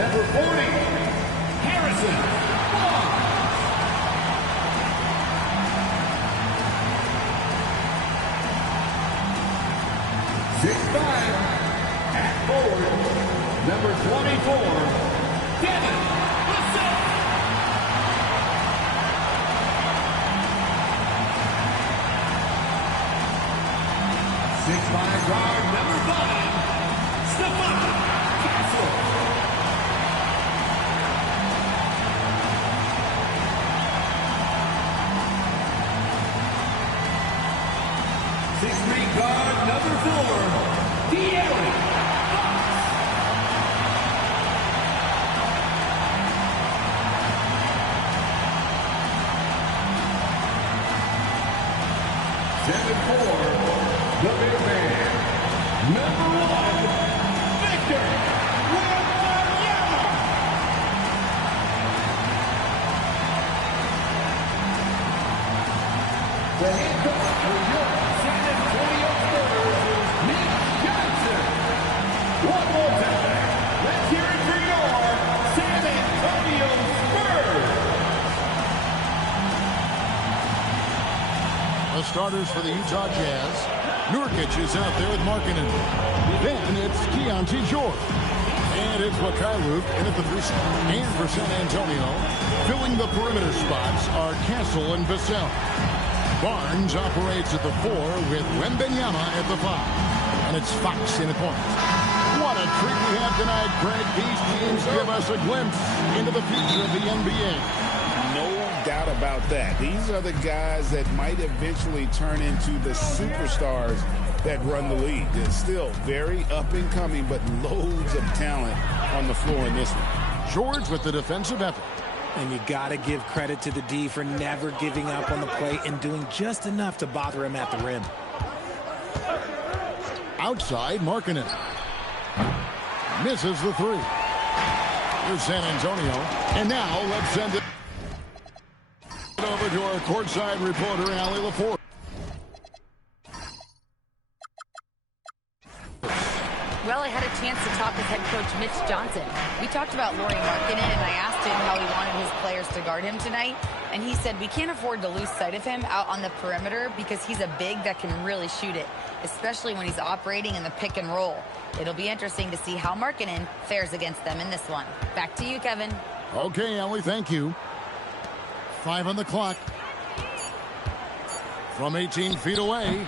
Number 40, Harrison. 6'5", at forward, number 24, Devin. 6'5" guard, number 5, Stefan Castle. 6'3" guard, number 4, De'Aaron Fox. 7'4", the big man, number 1, Victor Wembanyama. The head coach for your San Antonio Spurs is Mitch Johnson. One more time, let's hear it for your San Antonio Spurs. The starters for the Utah Jazz. Nurkic is out there with Markkanen. Then it's Keontae George. And it's Mikhailuk in at the 3 spot. And for San Antonio, filling the perimeter spots are Castle and Vassell. Barnes operates at the 4 with Wembanyama at the 5. And it's Fox in the corner. What a treat we have tonight, Greg. These teams give us a glimpse into the future of the NBA. No doubt about that. These are the guys that might eventually turn into the superstars that run the league. It's still very up and coming, but loads of talent on the floor in this one. George with the defensive effort. And you got to give credit to the D for never giving up on the play and doing just enough to bother him at the rim. Outside, Markkanen. Misses the 3. Here's San Antonio. And now let's send it over to our courtside reporter, Allie LaForge. Well, I had a chance to talk with head coach Mitch Johnson. We talked about Lauri Markkanen, and I asked him how he wanted his players to guard him tonight. And he said, we can't afford to lose sight of him out on the perimeter because he's a big that can really shoot it, especially when he's operating in the pick and roll. It'll be interesting to see how Markkanen fares against them in this one. Back to you, Kevin. Okay, Ellie, thank you. 5 on the clock. From 18 feet away.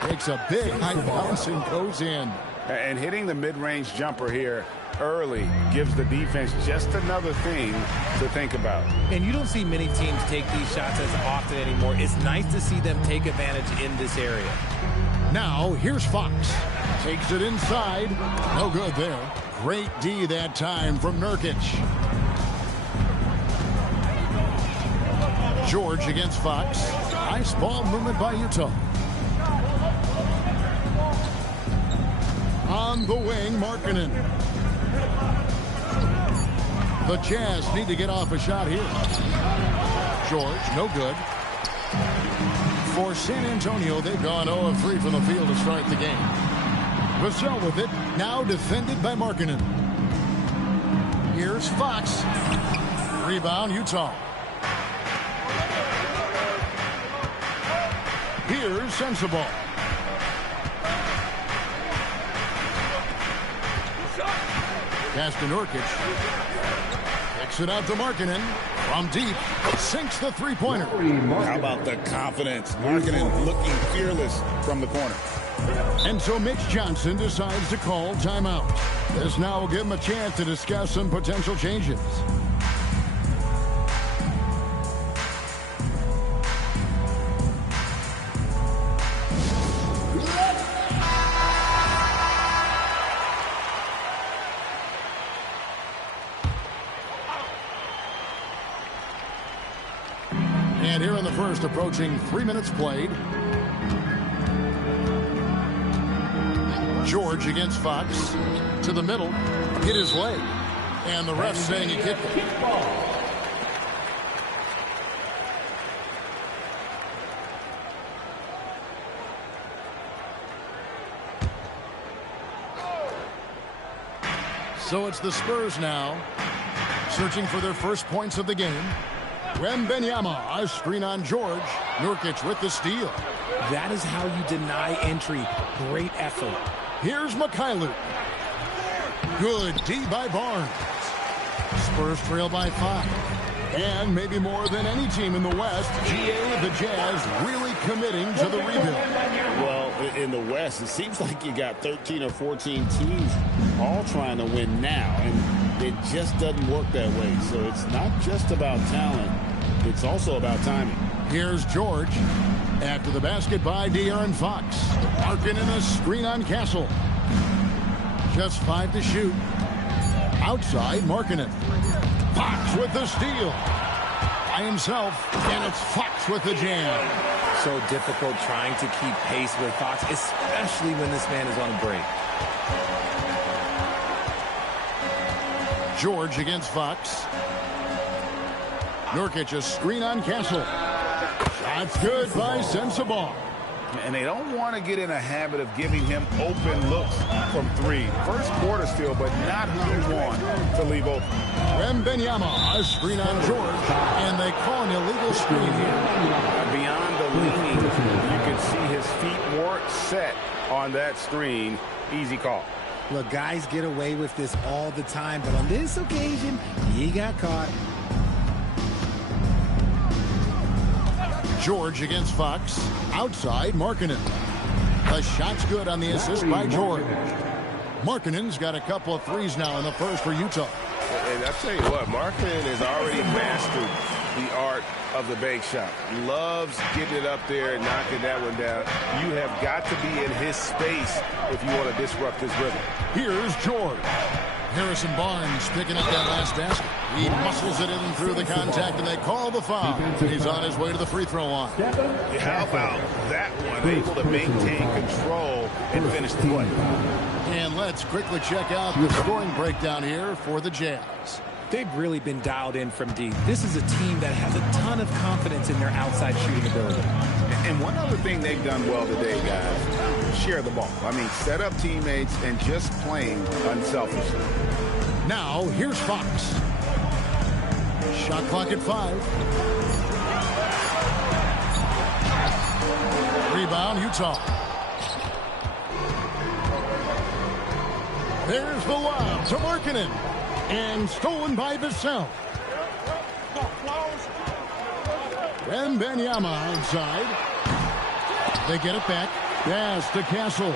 Takes a big high bounce and goes in. And hitting the mid-range jumper here early gives the defense just another thing to think about. And you don't see many teams take these shots as often anymore. It's nice to see them take advantage in this area. Now, here's Fox. Takes it inside. No good there. Great D that time from Nurkic. George against Fox. Nice ball movement by Utah. On the wing, Markkanen. The Jazz need to get off a shot here. George, no good. For San Antonio, they've gone 0 of 3 from the field to start the game. Vassell with it, now defended by Markkanen. Here's Fox. Rebound, Utah. Here's Sensabaugh. Pass to Nurkic. Kicks it out to Markkanen. From deep, sinks the three-pointer. How about the confidence? Markkanen looking fearless from the corner. And so Mitch Johnson decides to call timeout. This now will give him a chance to discuss some potential changes. And here in the first, approaching 3 minutes played. George against Fox. To the middle. Hit his leg. And the ref saying he kicked it. So it's the Spurs now, searching for their first points of the game. Wembanyama, a screen on George. Nurkic with the steal. That is how you deny entry. Great effort. Here's Mikhailuk. Good D by Barnes. Spurs trail by 5. And maybe more than any team in the West, GA, the Jazz, really committing to the rebuild. Well, in the West, it seems like you got 13 or 14 teams all trying to win now, and it just doesn't work that way. So it's not just about talent. It's also about timing. Here's George. After the basket by De'Aaron Fox. Markkanen a screen on Castle. Just 5 to shoot. Outside, Markkanen. Fox with the steal. By himself, and it's Fox with the jam. So difficult trying to keep pace with Fox, especially when this man is on a break. George against Fox. Nurkic a screen on Castle. Shot's good by Sensabaugh. And they don't want to get in a habit of giving him open looks from 3. First quarter still, but not who you want to leave open. Wembanyama, a screen on George, and they call an illegal screen here. Beyond the leaning, you can see his feet weren't set on that screen. Easy call. Look, guys get away with this all the time, but on this occasion, he got caught. George against Fox. Outside, Markkanen. The shot's good on the assist by George. Markkanen's got a couple of threes now in the first for Utah. And I tell you what, Markkanen has already mastered the art of the bank shot. Loves getting it up there and knocking that one down. You have got to be in his space if you want to disrupt his rhythm. Here's George. Harrison Barnes picking up that last basket. He muscles it in through the contact, and they call the foul. He's on his way to the free throw line. How about that one? Able to maintain control and finish the play. And let's quickly check out the scoring breakdown here for the Jazz. They've really been dialed in from deep. This is a team that has a ton of confidence in their outside shooting ability. And one other thing they've done well today, guys, share the ball. I mean, set up teammates and just playing unselfishly. Now, here's Fox. Shot clock at 5. Rebound, Utah. There's the lob to Markkanen. And stolen by Vassell. Wembanyama outside. They get it back. Pass to Castle.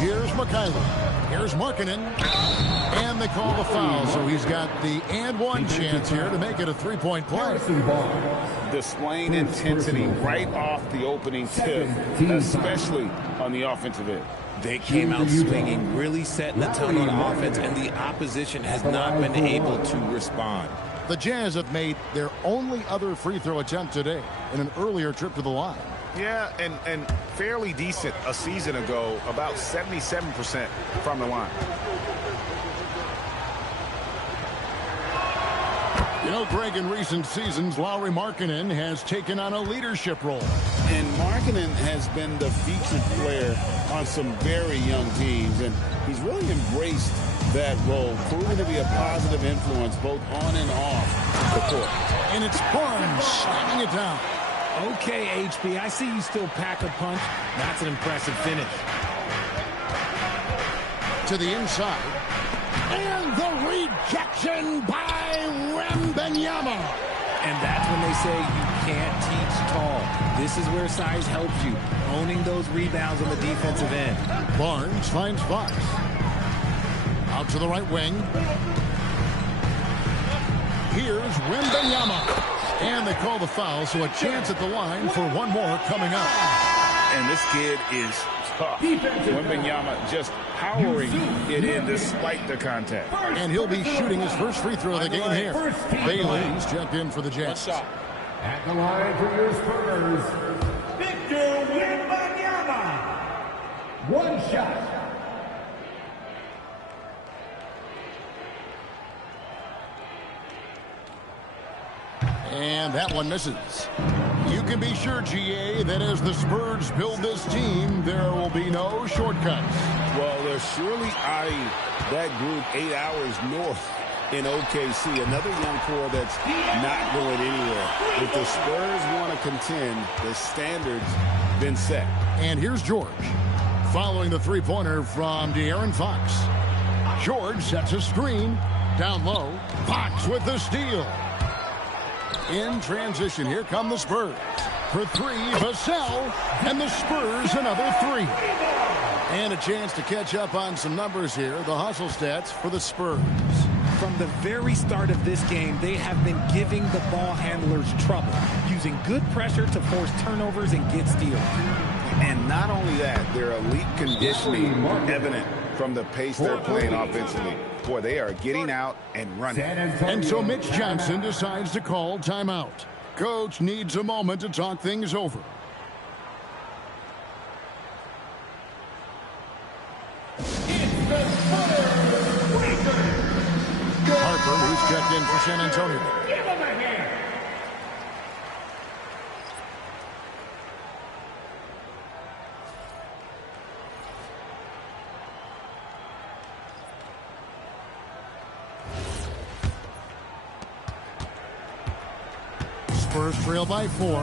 Here's Mikhailuk. Here's Markkanen. And they call the foul, so he's got the and one chance here to make it a three-point play. Displaying intensity right off the opening tip, especially on the offensive end. They came out swinging, really setting the tone on offense, and the opposition has not been able to respond. The Jazz have made their only other free throw attempt today in an earlier trip to the line. Yeah, and fairly decent a season ago, about 77% from the line. You know, Greg, in recent seasons, Lauri Markkanen has taken on a leadership role. And Markkanen has been the featured player on some very young teams, and he's really embraced that role, proving to be a positive influence both on and off the court. And it's Barnes slamming it down. Okay, HB, I see you still pack a punch. That's an impressive finish. To the inside. And the rejection by Wembanyama. And that's when they say you can't teach tall. This is where size helps you, owning those rebounds on the defensive end. Barnes finds Fox. Out to the right wing. Here's Wembanyama. And they call the foul, so a chance at the line for one more coming up. And this kid is tough. Wembanyama just powering it in despite the contact. And he'll be shooting his first free throw of the game here. Bailey's checked in for the Jazz. At the line for your Spurs, Victor Wembanyama. One shot. And that one misses. You can be sure, GA, that as the Spurs build this team, there will be no shortcuts. Well, they're surely eyeing that group 8 hours north in OKC. Another young core that's not going anywhere. If the Spurs want to contend, the standard's been set. And here's George, following the three-pointer from De'Aaron Fox. George sets a screen. Down low, Fox with the steal. In transition, here come the Spurs. For three, Vassell, and the Spurs another three. And a chance to catch up on some numbers here. The hustle stats for the Spurs. From the very start of this game, they have been giving the ball handlers trouble, using good pressure to force turnovers and get steals. And not only that, their elite conditioning evident from the pace they're playing offensively. Boy, they are getting out and running. And so Mitch Johnson decides to call timeout. Coach needs a moment to talk things over. Harper, who's checked in for San Antonio. Spurs trail by 4.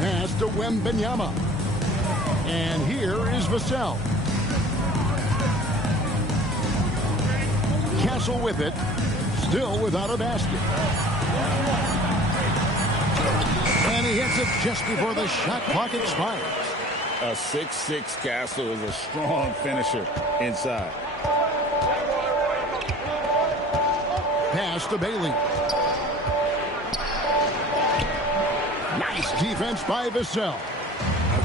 Pass to Wembanyama. And here is Vassell. Castle with it. Still without a basket. And he hits it just before the shot clock expires. A 6'6" Castle is a strong finisher inside. Pass to Bailey. Nice defense by Vassell.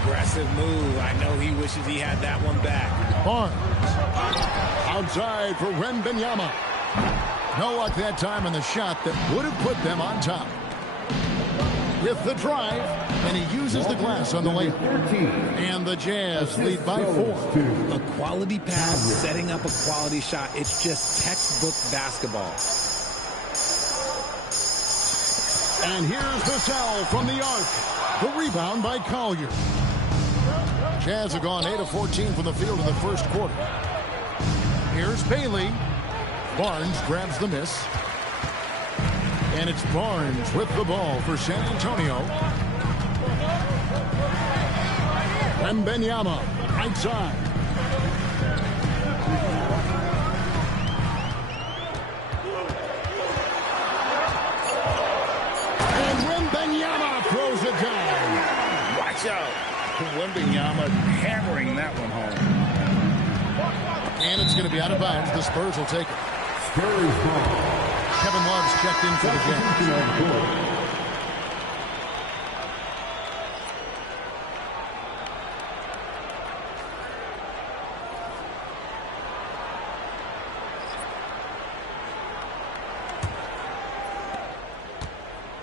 Aggressive move. I know he wishes he had that one back. Barnes. Outside for Wembanyama. No luck that time in the shot that would have put them on top. With the drive, and he uses the glass on the layup. And the Jazz lead by 4. A quality pass, setting up a quality shot. It's just textbook basketball. And here's Vassell from the arc. The rebound by Collier. Jazz have gone 8 of 14 from the field in the first quarter. Here's Bailey. Barnes grabs the miss. And it's Barnes with the ball for San Antonio. Wembanyama, right side. And Wembanyama throws it down. Watch out. Wembanyama hammering that one home. And it's going to be out of bounds. The Spurs will take it. Kevin Love's checked in for the Jazz.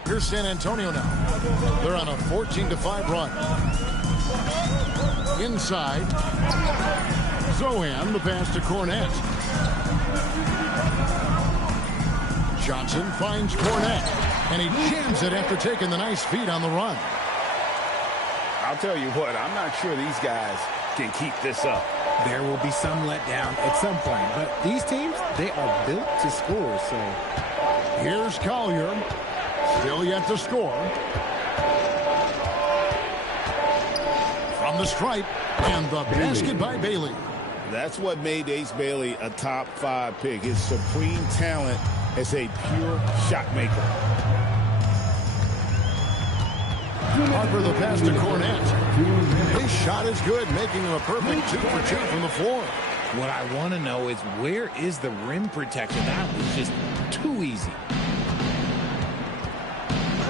Here's San Antonio now. They're on a 14-5 run. Inside. Zohan, the pass to Cornette. Johnson finds Cornette, and he jams it after taking the nice feed on the run. I'll tell you what, I'm not sure these guys can keep this up. There will be some letdown at some point, but these teams, they are built to score, so. Here's Collier, still yet to score. From the stripe, and the basket by Bailey. That's what made Ace Bailey a top 5 pick. His supreme talent as a pure shot maker. Harper the pass to Cornette. His shot is good, making him a perfect 2 for 2 from the floor. What I want to know is where is the rim protection? That was just too easy.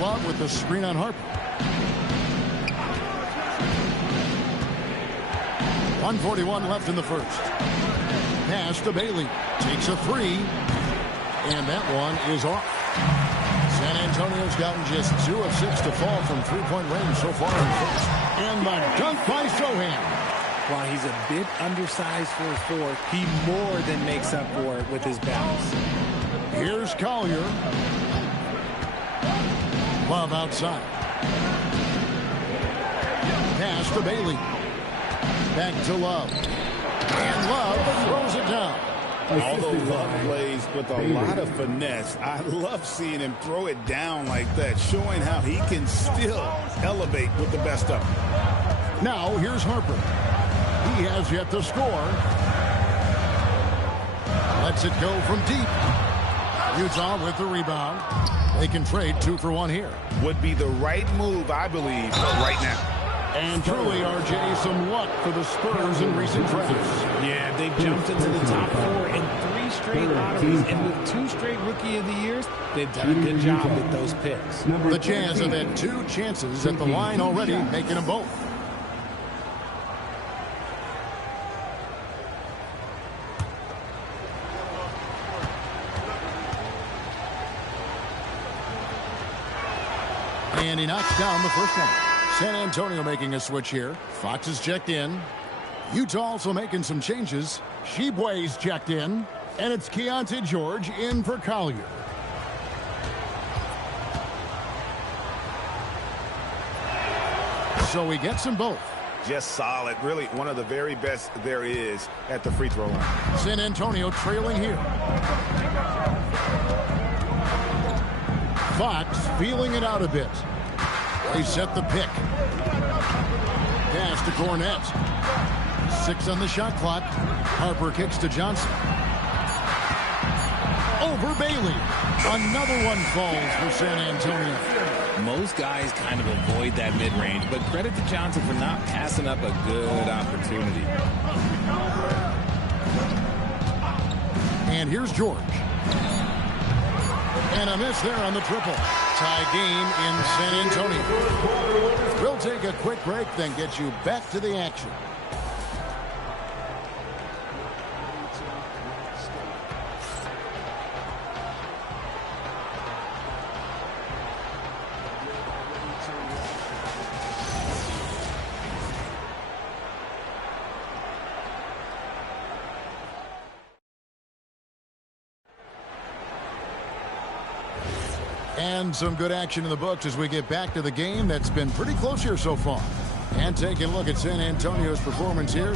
Love with the screen on Harper. 1:41 left in the first. Pass to Bailey. Takes a 3. And that one is off. San Antonio's gotten just 2 of 6 to fall from three-point range so far in the first. And the dunk by Zohan. While he's a bit undersized for a 4, he more than makes up for it with his bounce. Here's Collier. Love outside. Pass to Bailey. Back to Love. And Love throws it down. Although Love plays with a lot of finesse, I love seeing him throw it down like that, showing how he can still elevate with the best of them. Now here's Harper. He has yet to score. Lets it go from deep. Utah with the rebound. They can trade 2 for 1 here. Would be the right move, I believe, right now. And truly, RJ, some luck for the Spurs in recent drafts. Yeah, they've jumped into the top 4 in 3 straight lotteries, and with 2 straight Rookie of the Years, they've done a good job with those picks. The Jazz have had 2 chances at the line already, making them both. And he knocks down the first one. San Antonio making a switch here. Fox is checked in. Utah also making some changes. Sheboy's checked in. And it's Keontae George in for Collier. So he gets them both. Just solid. Really one of the very best there is at the free throw line. San Antonio trailing here. Fox feeling it out a bit. They set the pick. Pass to Cornette. 6 on the shot clock. Harper kicks to Johnson. Over Bailey. Another one falls for San Antonio. Most guys kind of avoid that mid-range, but credit to Johnson for not passing up a good opportunity. And here's George. And a miss there on the triple. Tie game in San Antonio. We'll take a quick break, then get you back to the action. And some good action in the books as we get back to the game that's been pretty close here so far. And taking a look at San Antonio's performance here.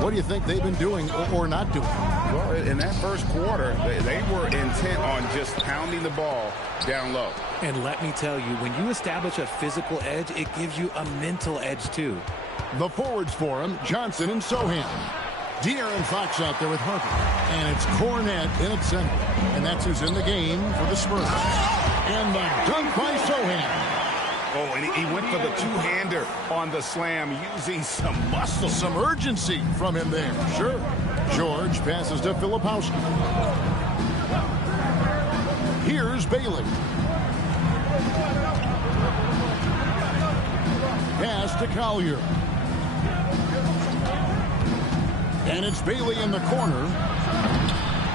What do you think they've been doing or not doing? Well, in that first quarter, they were intent on just pounding the ball down low. And let me tell you, when you establish a physical edge, it gives you a mental edge too. The forwards for him, Johnson and Sohan. De'Aaron Fox out there with Harper. And it's Cornette in at center. And that's who's in the game for the Spurs. And the dunk by Sohan. Oh, and he went for the two-hander on the slam, using some muscle. Some urgency from him there. Sure. George passes to Filipowski. Here's Bailey. Pass to Collier. And it's Bailey in the corner.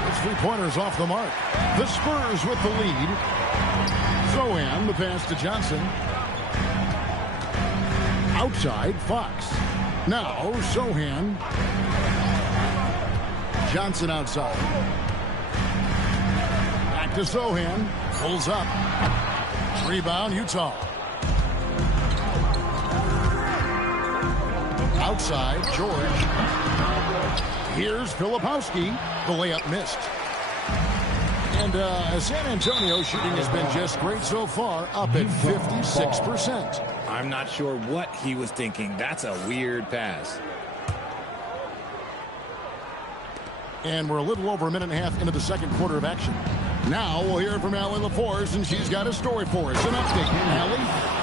It's 3-pointers off the mark. The Spurs with the lead. Sohan, the pass to Johnson. Outside, Fox. Now, Sohan. Johnson outside. Back to Sohan. Pulls up. Rebound, Utah. Outside, George. Here's Filipowski. The layup missed. And San Antonio shooting has been just great so far, up at 56%. I'm not sure what he was thinking. That's a weird pass. And we're a little over a minute and a half into the second quarter of action. Now we'll hear from Allie LaForce, and she's got a story for us. An update, Allie.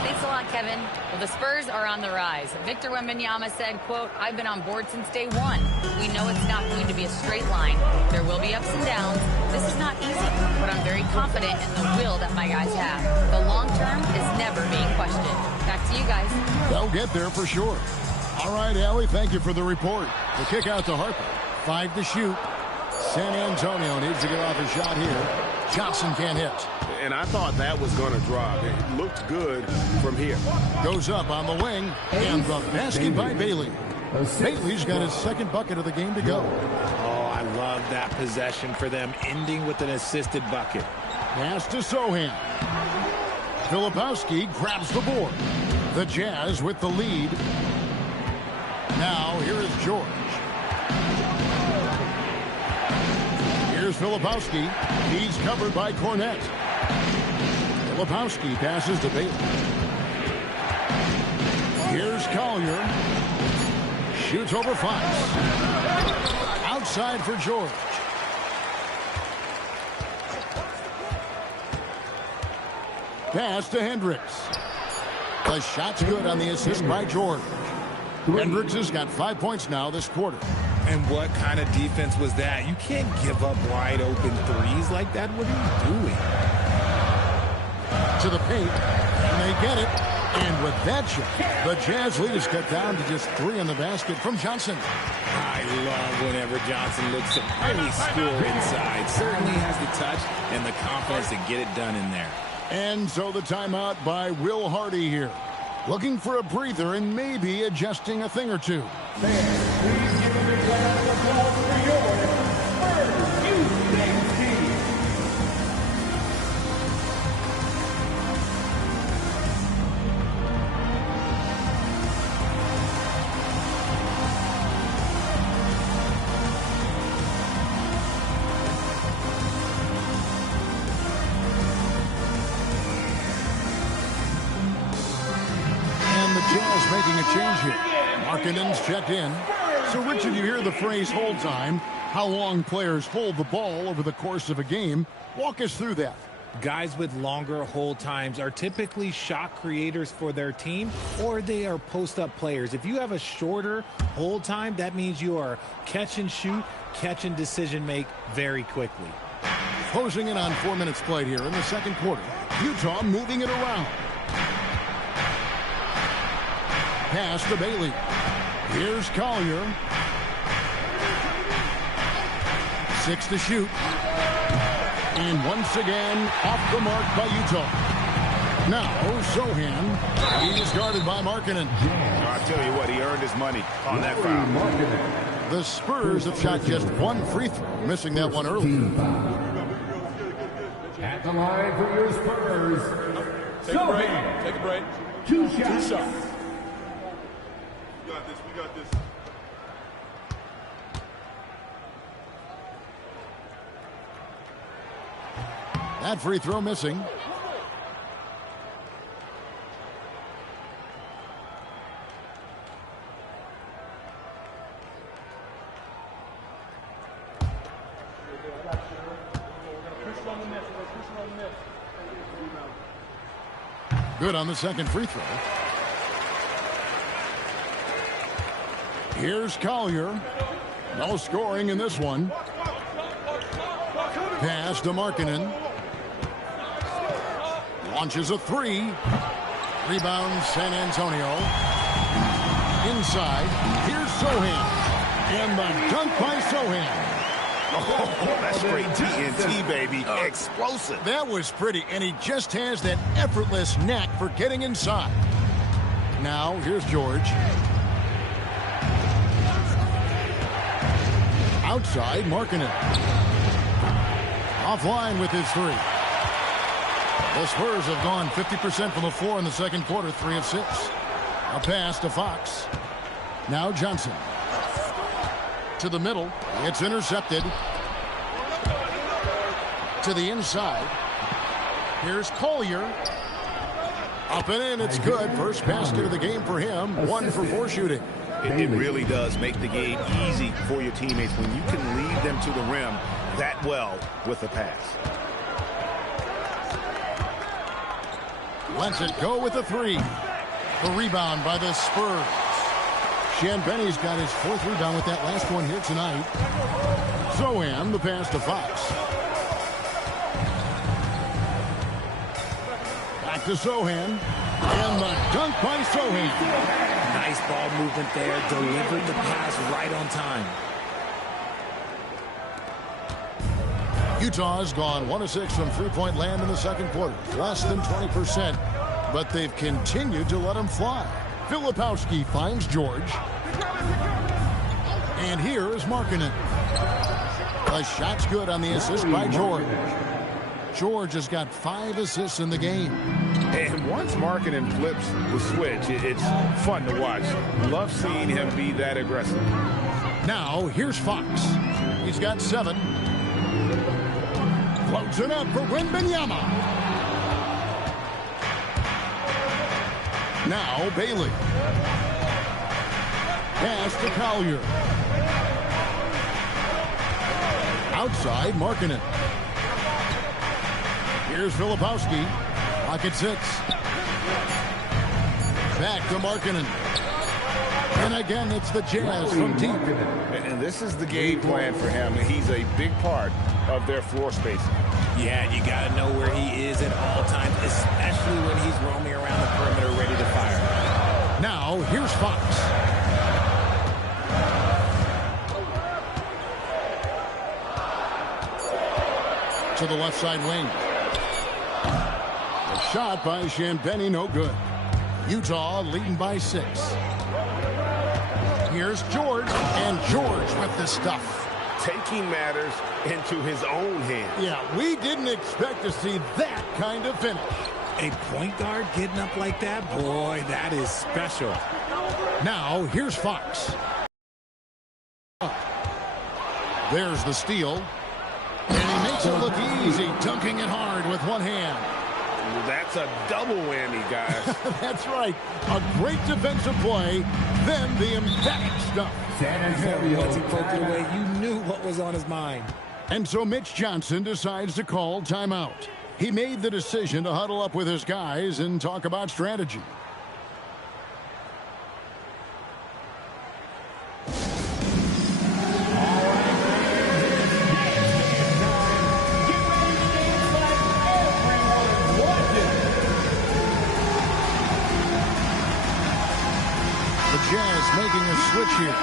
Thanks a lot, Kevin. Well, the Spurs are on the rise. Victor Wembanyama said, quote, "I've been on board since day one. We know it's not going to be a straight line. There will be ups and downs. This is not easy, but I'm very confident in the will that my guys have. The long term is never being questioned." Back to you guys. They'll get there for sure. All right, Allie, thank you for the report. The kick out to Harper. 5 to shoot. San Antonio needs to get off a shot here. Johnson can't hit. And I thought that was going to drop. It looked good from here. Goes up on the wing. And the basket by Bailey. Bailey's got his second bucket of the game to go. Oh, I love that possession for them, ending with an assisted bucket. Pass to Sohan. Filipowski grabs the board. The Jazz with the lead. Now, here is George. Here's Filipowski. He's covered by Cornette. Filipowski passes to Bailey. Here's Collier. Shoots over Fox. Outside for George. Pass to Hendricks. The shot's good on the assist by George. Hendricks has got 5 points now this quarter. And what kind of defense was that? You can't give up wide open threes like that. What are you doing? To the paint, and they get it. And with that shot, the Jazz lead is cut down to just 3 on the basket from Johnson. I love whenever Johnson looks to really score inside. Certainly has the touch and the confidence to get it done in there. And so the timeout by Will Hardy here. Looking for a breather and maybe adjusting a thing or two. Fans, please give a big round of applause for your Spurs U16 team. Jazz making a change here. Markkanen's checked in. So, Richard, you hear the phrase hold time. How long players hold the ball over the course of a game. Walk us through that. Guys with longer hold times are typically shot creators for their team, or they are post-up players. If you have a shorter hold time, that means you are catch and shoot, catch and decision make very quickly. Closing in on 4 minutes played here in the second quarter. Utah moving it around. Pass to Bailey. Here's Collier. 6 to shoot. And once again, off the mark by Utah. Now, Sohan. He's guarded by Markkanen. I tell you what, he earned his money on that foul. The Spurs have shot just 1 free throw, missing that one early. At the line for your Spurs. Take a break. Take a break. 2 shots. We got this. That free throw missing. Good on the second free throw. Here's Collier. No scoring in this one. Pass to Markkanen. Launches a 3. Rebound San Antonio. Inside. Here's Sohan. And the dunk by Sohan. Oh, that's straight TNT, baby. Explosive. That was pretty, and he just has that effortless knack for getting inside. Now, here's George. Outside, Markkanen. Offline with his 3. The Spurs have gone 50% from the floor in the second quarter, 3 of 6. A pass to Fox. Now Johnson. To the middle. It's intercepted. To the inside. Here's Collier. Up and in. It's good. First basket of the game for him. 1 for 4 shooting. It really does make the game easy for your teammates when you can lead them to the rim that well with a pass. Lets it go with a 3. The rebound by the Spurs. Shanbenny's got his 4th rebound with that last one here tonight. Sohan, the pass to Fox. Back to Sohan. And the dunk by Sohan. Nice ball movement there. Delivered the pass right on time. Utah's gone 1 of 6 from three-point land in the second quarter. Less than 20%. But they've continued to let him fly. Filipowski finds George. And here is Markkanen. The shot's good on the assist by George. George has got 5 assists in the game. And once Markkanen flips the switch, it's fun to watch. Love seeing him be that aggressive. Now, here's Fox. He's got 7. Floats it up for Wembanyama. Now, Bailey. Pass to Collier. Outside, Markkanen. Here's Filipowski. Pocket 6. Back to Markkanen. And again, it's the Jazz from deep. And this is the game plan for him. He's a big part of their floor space. Yeah, you got to know where he is at all times, especially when he's roaming around the perimeter ready to fire. Now, here's Fox. To the left side wing. A shot by Champagnie, no good. Utah leading by 6. Here's George, and George with the stuff. Taking matters into his own hands. Yeah, we didn't expect to see that kind of finish. A point guard getting up like that, boy, that is special. Now, here's Fox. There's the steal. And he makes it look easy, dunking it hard with one hand. That's a double whammy, guys. That's right. A great defensive play, then the emphatic stuff. Once he poked it away, you knew what was on his mind. And so Mitch Johnson decides to call timeout. He made the decision to huddle up with his guys and talk about strategy. Jazz making a switch here.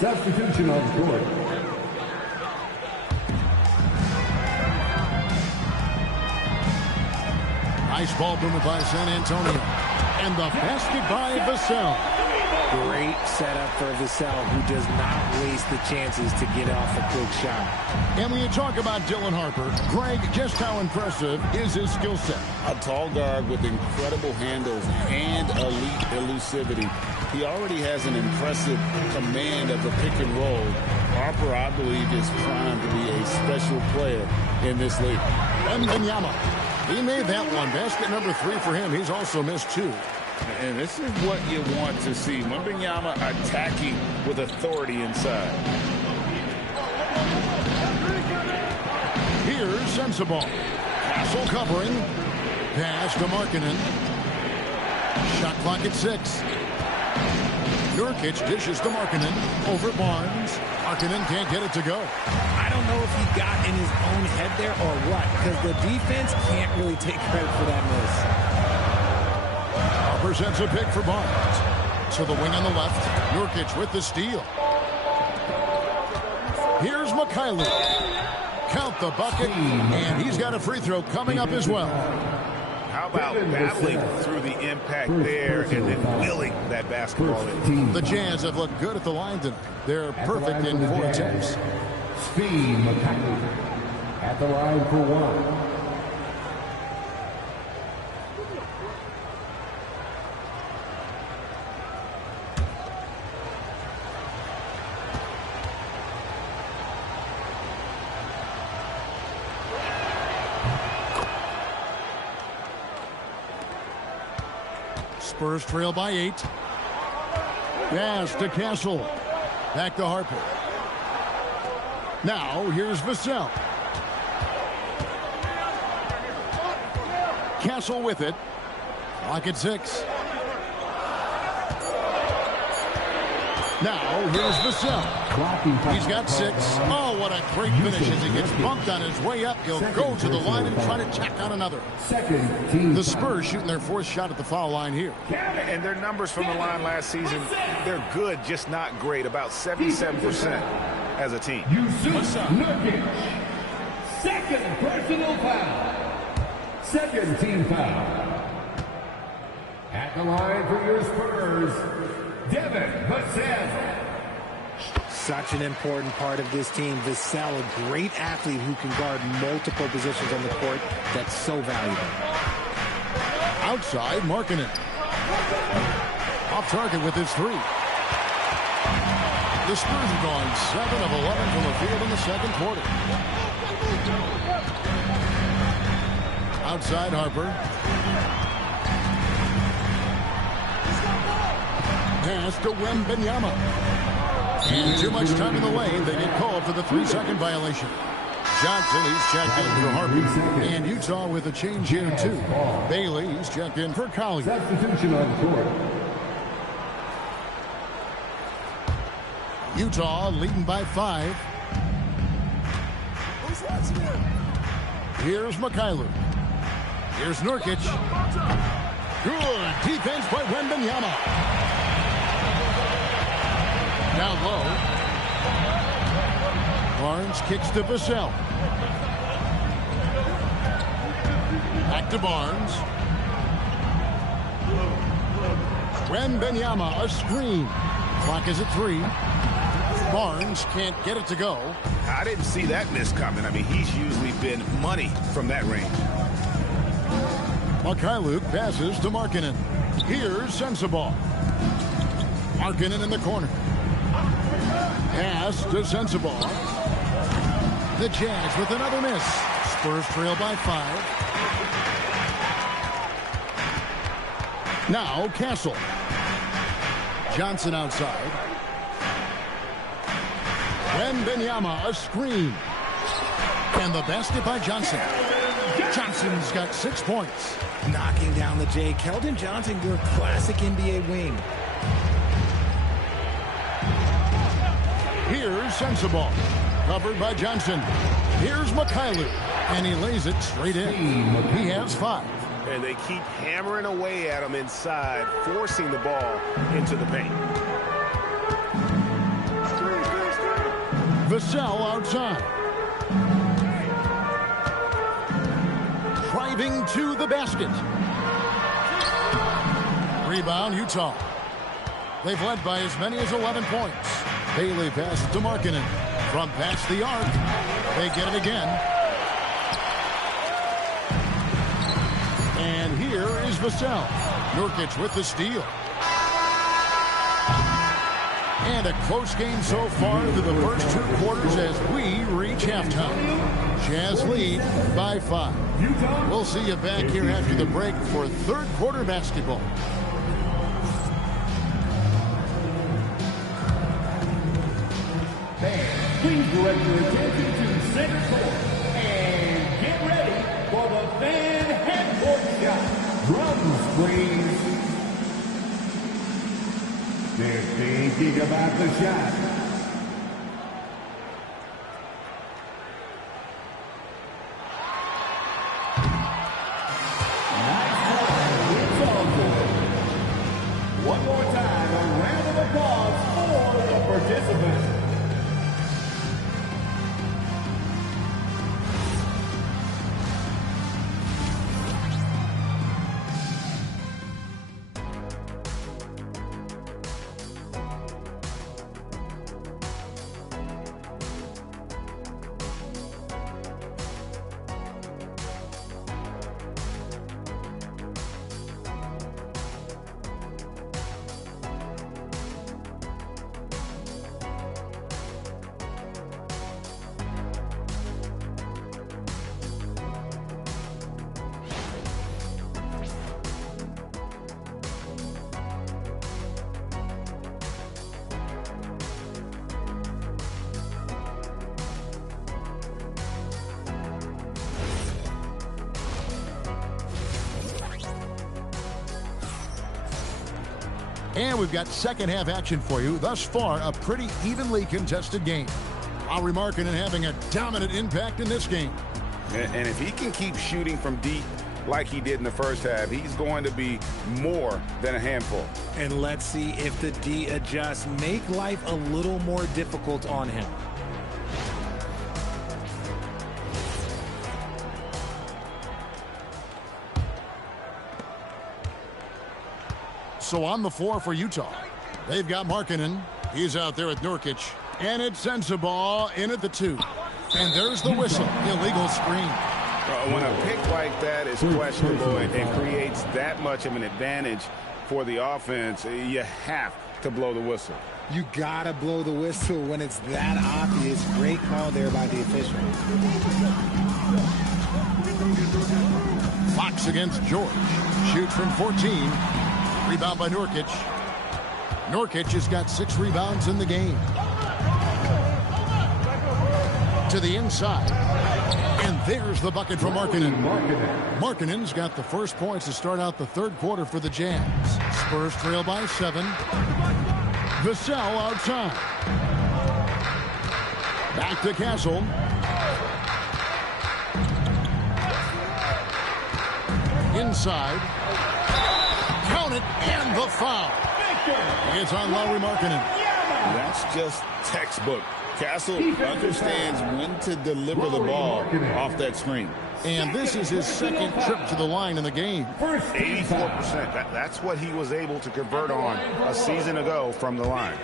Substitution on the court. Nice ball movement by San Antonio. And the basket by Vassell. Great setup for Vassell, who does not waste the chances to get off a quick shot. And when you talk about Dylan Harper, Greg, just how impressive is his skill set? A tall guard with incredible handles and elite elusivity. He already has an impressive command of the pick and roll. Harper, I believe, is primed to be a special player in this league. Wembanyama. He made that one. Basket number 3 for him. He's also missed 2. And this is what you want to see. Wembanyama attacking with authority inside. Here's Sensabaugh. Castle covering. Pass to Markkanen. Shot clock at 6. Nurkic dishes to Markkanen. Over Barnes. Markkanen can't get it to go. I don't know if he got in his own head there or what, because the defense can't really take credit for that miss. Presents a pick for Barnes. To the wing on the left. Nurkic with the steal. Here's Mikhaili. Count the bucket, and he's got a free throw coming up as well. How about battling through the impact there and then willing that basketball in? The Jazz have looked good at the line tonight. They're perfect in 4 attempts. Steve Mikhaili at the line for 1. Spurs trail by 8. Pass to Castle. Back to Harper. Now here's Vassell. Castle with it. Clock at 6. Now here's Vassell. He's got 6. Oh, what a great finish as he gets bumped on his way up. He'll go to the line and try to tack on another. The Spurs shooting their 4th shot at the foul line here. And their numbers from the line last season, they're good, just not great. About 77% as a team. Nurkic. Second personal foul. Second team foul. At the line for your Spurs, Devin Vassell. such an important part of this team. Vassell, a great athlete who can guard multiple positions on the court. That's so valuable. Outside, Markkanen. Off target with his three. The Spurs have gone 7 of 11 from the field in the second quarter. Outside, Harper. Pass to Wembanyama. And too much time in the lane. They get called for the 3-second violation. Johnson, he's checked in for Harper. And Utah with a change here, too. Bailey, he's checked in for Collier. Substitution on court. Utah leading by 5. Here's Mikhailuk. Here's Nurkic. Good defense by Wembanyama. Down low. Barnes kicks to Vassell. Back to Barnes. Wembanyama, a screen. Clock is at 3. Barnes can't get it to go. I didn't see that miss coming. I mean, he's usually been money from that range. Mikhailuk passes to Markkanen. Here's Sensabaugh. Markkanen in the corner. Pass to Sensabaugh. The Jazz with another miss. Spurs trail by 5. Now Castle. Johnson outside. Wembanyama, a screen. And the basket by Johnson. Johnson's got 6 points. Knocking down the J. Keldon Johnson, your classic NBA wing. Here's Sensabaugh. Covered by Johnson. Here's Mikhailuk. And he lays it straight in. He has 5. And they keep hammering away at him inside, forcing the ball into the paint. Vassell outside. Driving to the basket. Rebound, Utah. They've led by as many as 11 points. Bailey passes to Markkanen. From past the arc. They get it again. And here is Vassell. Nurkic with the steal. And a close game so far through the first 2 quarters as we reach halftime. Jazz lead by 5. We'll see you back here after the break for third quarter basketball. Fans, please direct your attention to center court and get ready for the fan half-court shot. Drums, please. They're thinking about the shot. Nice one. It's all good. One more time, a round of applause for the participants. And we've got second half action for you. Thus far, a pretty evenly contested game. Lauri Markkanen having a dominant impact in this game. And if he can keep shooting from deep like he did in the first half, he's going to be more than a handful. And let's see if the D adjusts, make life a little more difficult on him. So on the floor for Utah, they've got Markkanen. He's out there with Nurkic. And it's Sensabaugh in at the 2. And there's the whistle. Illegal screen. When a pick like that is questionable and creates that much of an advantage for the offense, you have to blow the whistle. You got to blow the whistle when it's that obvious. Great call there by the official. Fox against George. Shoots from 14. Rebound by Nurkic. Nurkic has got 6 rebounds in the game. To the inside. And there's the bucket from Markkanen. Markkanen's got the first points to start out the third quarter for the Jazz. Spurs trail by 7. Vassell outside. Back to Castle. Inside. Count it, and the foul. It's on Lauri Markkanen. That's just textbook. Castle understands when to deliver the ball off that screen. And this is his second trip to the line in the game. 84%. That's what he was able to convert on a season ago from the line.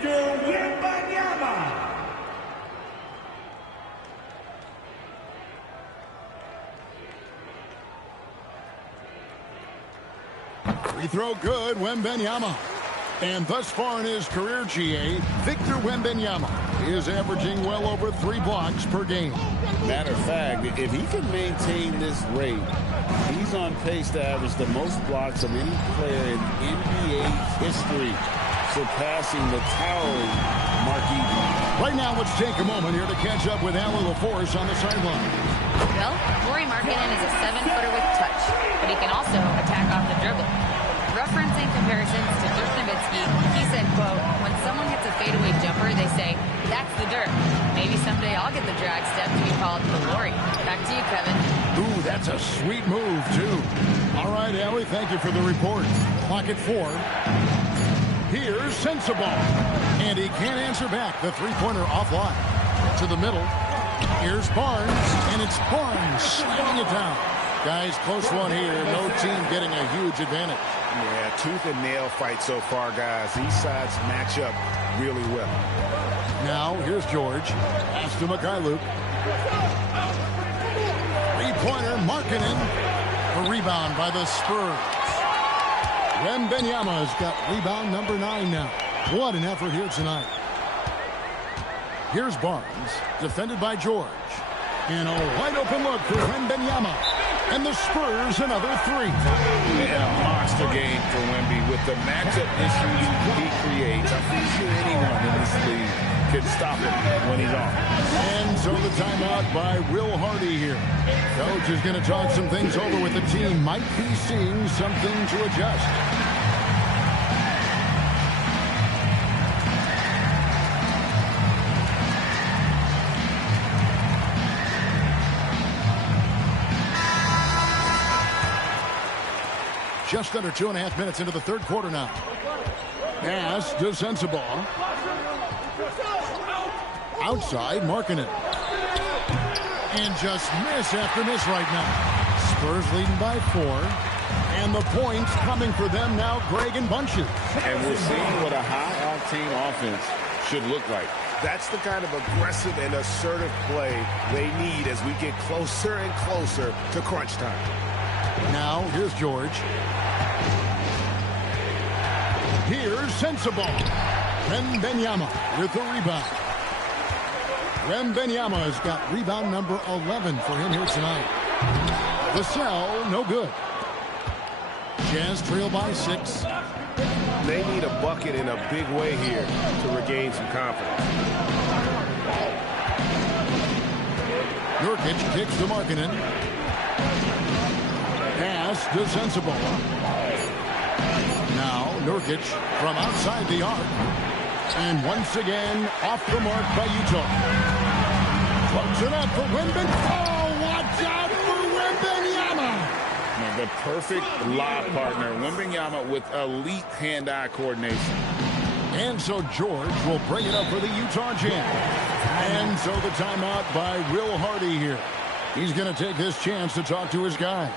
Free throw good, Wembanyama. And thus far in his career, GA, Victor Wembanyama is averaging well over 3 blocks per game. Matter of fact, if he can maintain this rate, he's on pace to average the most blocks of any player in NBA history, surpassing the towering Mark Eaton. Right now, let's take a moment here to catch up with Allie LaForce on the sideline. Well, Lauri Markkanen is a 7-footer with touch, but he can also attack off the dribble. Referencing comparisons to Dirk Nowitzki, he said, quote, when someone hits a fadeaway jumper, they say, that's the Dirk. Maybe someday I'll get the drag step to be called the Lauri. Back to you, Kevin. Ooh, that's a sweet move, too. All right, Allie, thank you for the report. Clock at 4. Here's Sensabaugh. And he can't answer back. The three-pointer offline. To the middle. Here's Barnes. And it's Barnes slamming it down. Guys, close one here. No team getting a huge advantage. Yeah, tooth and nail fight so far, guys. These sides match up really well. Now, here's George. Pass to Mikhailuk. Three-pointer, Markkanen. A rebound by the Spurs. Wembanyama's got rebound number 9 now. What an effort here tonight. Here's Barnes, defended by George. And a wide-open look for Wembanyama. And the Spurs another 3. And a monster game for Wemby with the matchup issues he creates. I'm pretty sure anyone in this league can stop him when he's on. And so the timeout by Will Hardy here. Coach is going to talk some things over with the team. Might be seeing something to adjust. Just under 2.5 minutes into the third quarter now. Pass to Sensabaugh. Outside, Markkanen. And just miss after miss right now. Spurs leading by 4. And the points coming for them now, Greg and bunches. And we're seeing what a high-octane offense should look like. That's the kind of aggressive and assertive play they need as we get closer and closer to crunch time. Now, here's George. Here's Sensabaugh. Wembanyama with the rebound. Wembanyama's got rebound number 11 for him here tonight. Vassell, no good. Jazz trail by 6. They need a bucket in a big way here to regain some confidence. Nurkic kicks to Markkanen. Pass to Sensabaugh. Now Nurkic from outside the arc. And once again off the mark by Utah. Close it up for Wembanyama. Oh, watch out for Wembanyama. The perfect lob partner. Wembanyama with elite hand-eye coordination. And so George will bring it up for the Utah Jazz. And so the timeout by Will Hardy here. He's going to take this chance to talk to his guys.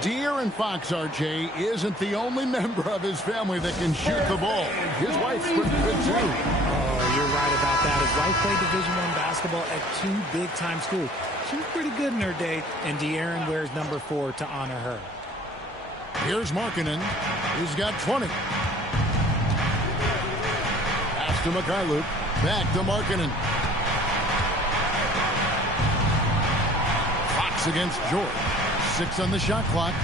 De'Aaron Fox, RJ, isn't the only member of his family that can shoot the ball. His wife's pretty good, too. Oh, you're right about that. His wife played Division I basketball at 2 big-time schools. She was pretty good in her day, and De'Aaron wears number 4 to honor her. Here's Markkanen. He's got 20. Pass to Mikhailuk. Back to Markkanen. Fox against George. 6 on the shot clock.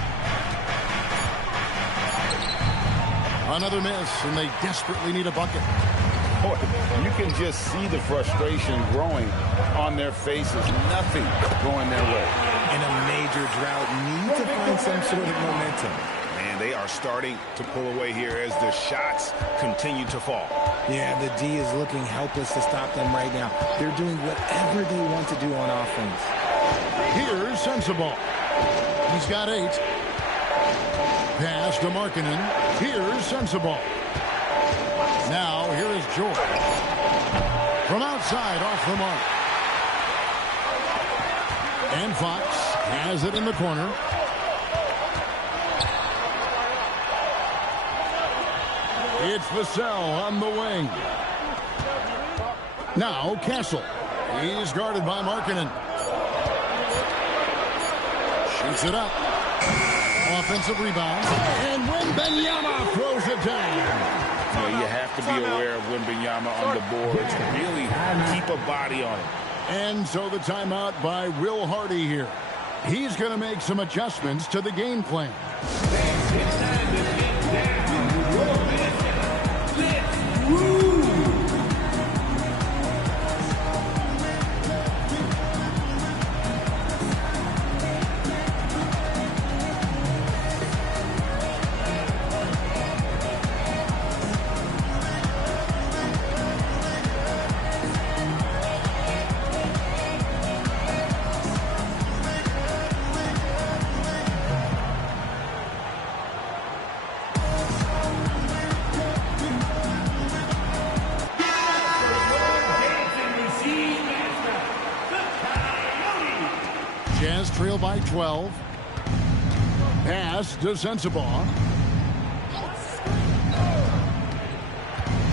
Another miss, and they desperately need a bucket. Boy, you can just see the frustration growing on their faces. Nothing going their way. In a major drought, need to find some sort of momentum. Man, they are starting to pull away here as the shots continue to fall. Yeah, the D is looking helpless to stop them right now. They're doing whatever they want to do on offense. Here's Sensabaugh. He's got 8. Pass to Markkanen. Here's Sensabaugh. Now, here is George. From outside, off the mark. And Fox has it in the corner. It's Vassell on the wing. Now, Castle. He's guarded by Markkanen. Shoots it up. Offensive rebound. And Wembanyama throws it down. You have to be aware of Wembanyama on the boards. Really keep a body on him. And so the timeout by Will Hardy here. He's going to make some adjustments to the game plan. Jazz trail by 12. Pass to Sensabaugh.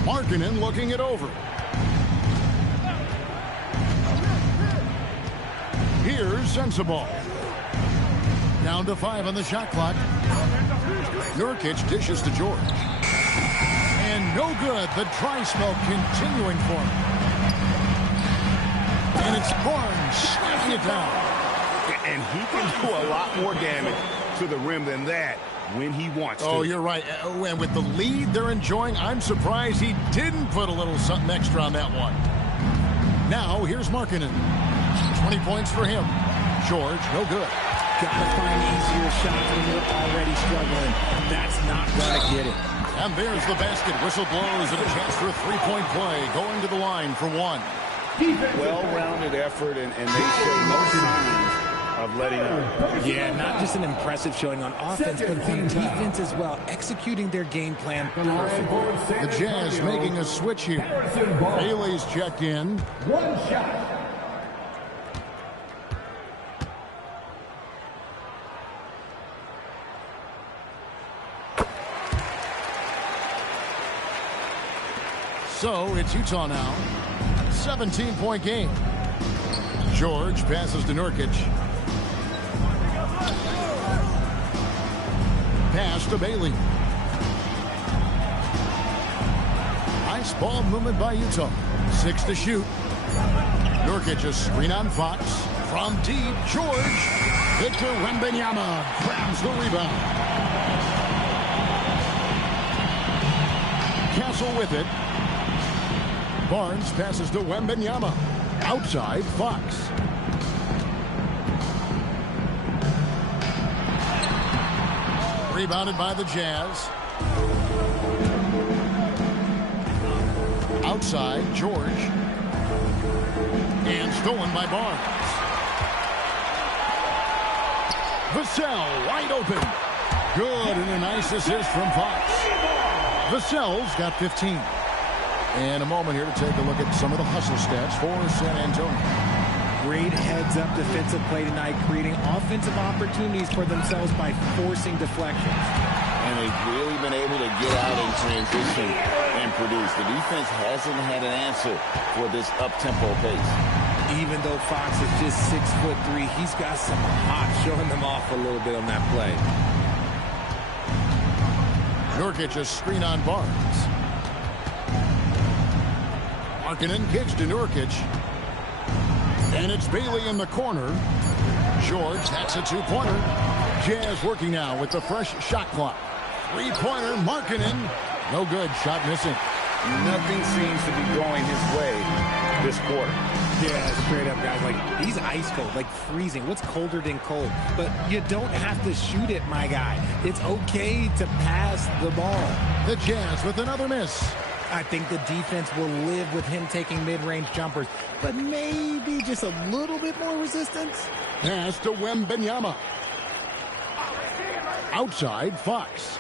Markkanen looking it over. Here's Sensabaugh. Down to 5 on the shot clock. Nurkic dishes to George. And no good. The dry spell continuing for him. And it's Barnes slamming it down. And he can do a lot more damage to the rim than that when he wants to. Oh, you're right. And with the lead they're enjoying, I'm surprised he didn't put a little something extra on that one. Now, here's Markkanen. 20 points for him. George, no good. Gotta find easier shots when you're already struggling. That's not gonna get it. And there's the basket. Whistle blows and a chance for a three-point play. Going to the line for 1. Well-rounded effort, and they show no signs of letting up. Yeah, not just an impressive showing on offense, but on defense as well, executing their game plan perfectly. The Jazz making a switch here. Bailey's checked in. 1 shot. So it's Utah now. 17-point game. George passes to Nurkic. Pass to Bailey. Nice ball movement by Utah. 6 to shoot. Nurkic a screen on Fox. From deep, George. Victor Wembanyama grabs the rebound. Castle with it. Barnes passes to Wembanyama. Outside, Fox. Rebounded by the Jazz. Outside, George. And stolen by Barnes. Vassell wide open. Good, and a nice assist from Fox. Vassell's got 15. And a moment here to take a look at some of the hustle stats for San Antonio. Great heads-up defensive play tonight, creating offensive opportunities for themselves by forcing deflections. and they've really been able to get out in transition and produce. The defense hasn't had an answer for this up-tempo pace. Even though Fox is just 6'3", he's got some hop showing them off a little bit on that play. Nurkic a screen on Barnes. Markkanen kicks to Nurkic. And it's Bailey in the corner. George, that's a two-pointer. Jazz working now with the fresh shot clock. Three-pointer, Markkanen. No good, shot missing. Nothing seems to be going his way this quarter. Yeah, straight up, guys. Like, he's ice cold, like freezing. What's colder than cold? But you don't have to shoot it, my guy. It's okay to pass the ball. The Jazz with another miss. I think the defense will live with him taking mid-range jumpers, but maybe just a little bit more resistance. Pass to Wembanyama. Outside, Fox.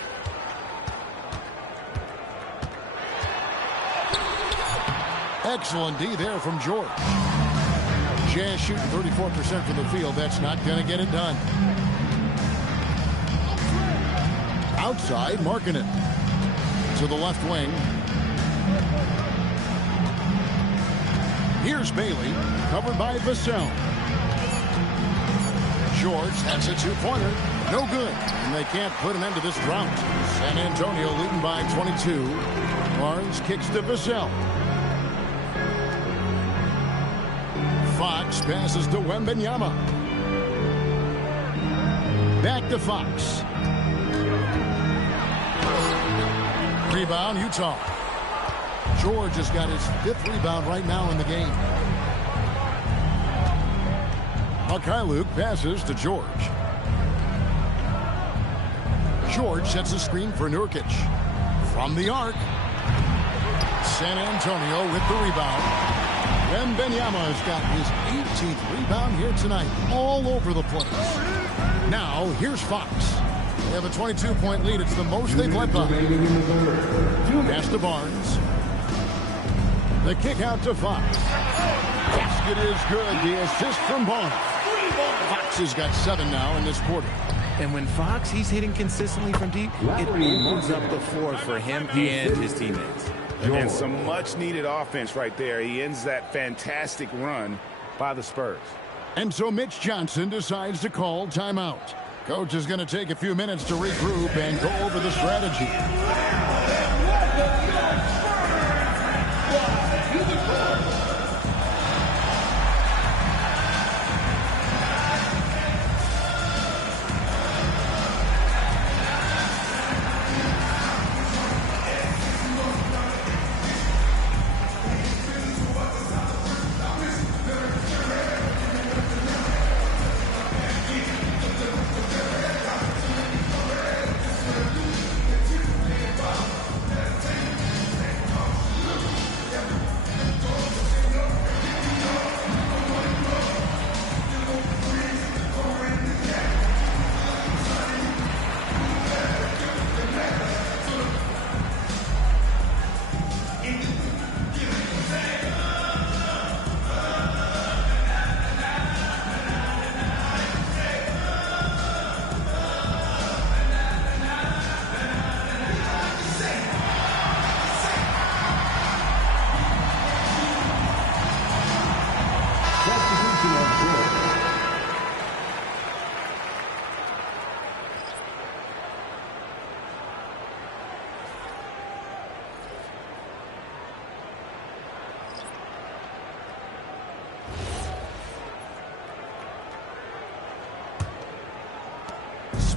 Excellent D there from George. Jazz shooting 34% from the field. That's not going to get it done. Outside, Markkanen. To the left wing. Here's Bailey, covered by Vassell. George, that's a two-pointer. No good. And they can't put an end to this drought. San Antonio leading by 22. Barnes kicks to Vassell. Fox passes to Wembanyama. Back to Fox. Rebound, Utah. George has got his 5th rebound right now in the game. Luke passes to George. George sets a screen for Nurkic. From the arc. San Antonio with the rebound. Wembanyama has got his 18th rebound here tonight. All over the place. Now, here's Fox. They have a 22-point lead. It's the most they've led by. Pass to Barnes. The kick out to Fox. Basket is good. The assist from Barnes. Fox has got 7 now in this quarter. And when Fox, he's hitting consistently from deep, it opens up the floor for him and his teammates. And some much-needed offense right there. He ends that fantastic run by the Spurs. And so Mitch Johnson decides to call timeout. Coach is going to take a few minutes to regroup and go over the strategy.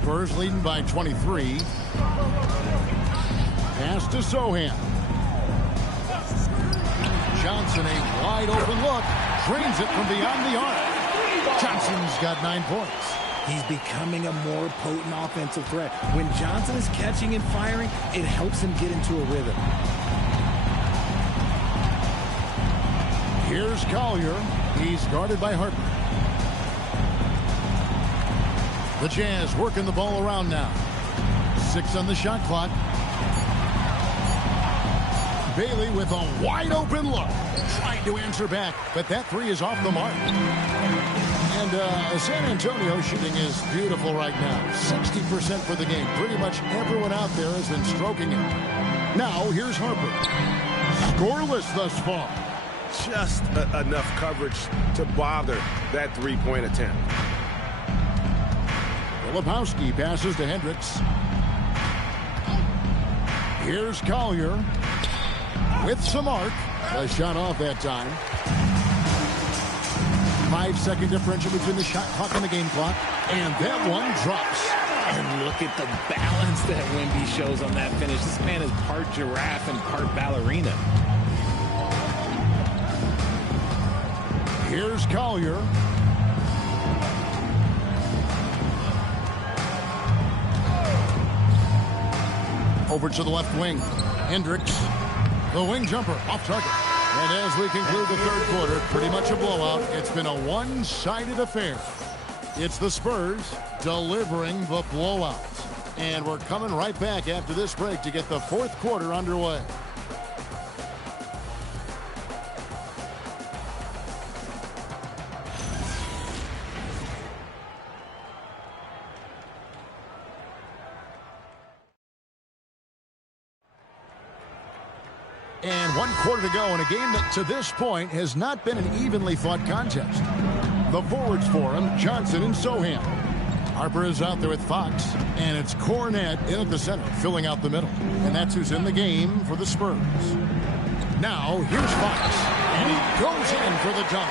Spurs leading by 23. Pass to Sohan. Johnson, a wide open look. Drains it from beyond the arc. Johnson's got 9 points. He's becoming a more potent offensive threat. When Johnson is catching and firing, it helps him get into a rhythm. Here's Collier. He's guarded by Harper. The Jazz working the ball around now. 6 on the shot clock. Bailey with a wide open look. Trying to answer back, but that three is off the mark. And San Antonio shooting is beautiful right now. 60% for the game. Pretty much everyone out there has been stroking it. Now, here's Harper. Scoreless thus far. Just enough coverage to bother that three-point attempt. Filipowski passes to Hendricks. Here's Collier with some arc. A shot off that time. 5-second differential between the shot clock and the game clock. And that one drops. And look at the balance that Wemby shows on that finish. This man is part giraffe and part ballerina. Here's Collier. Over to the left wing. Hendricks. The wing jumper off target. And as we conclude the third quarter, pretty much a blowout. It's been a one-sided affair. It's the Spurs delivering the blowout. And we're coming right back after this break to get the fourth quarter underway. And 1 quarter to go in a game that to this point has not been an evenly fought contest. The forwards for him, Johnson and Sohan. Harper is out there with Fox, and it's Cornette in at the center, filling out the middle. And that's who's in the game for the Spurs. Now, here's Fox, and he goes in for the dunk.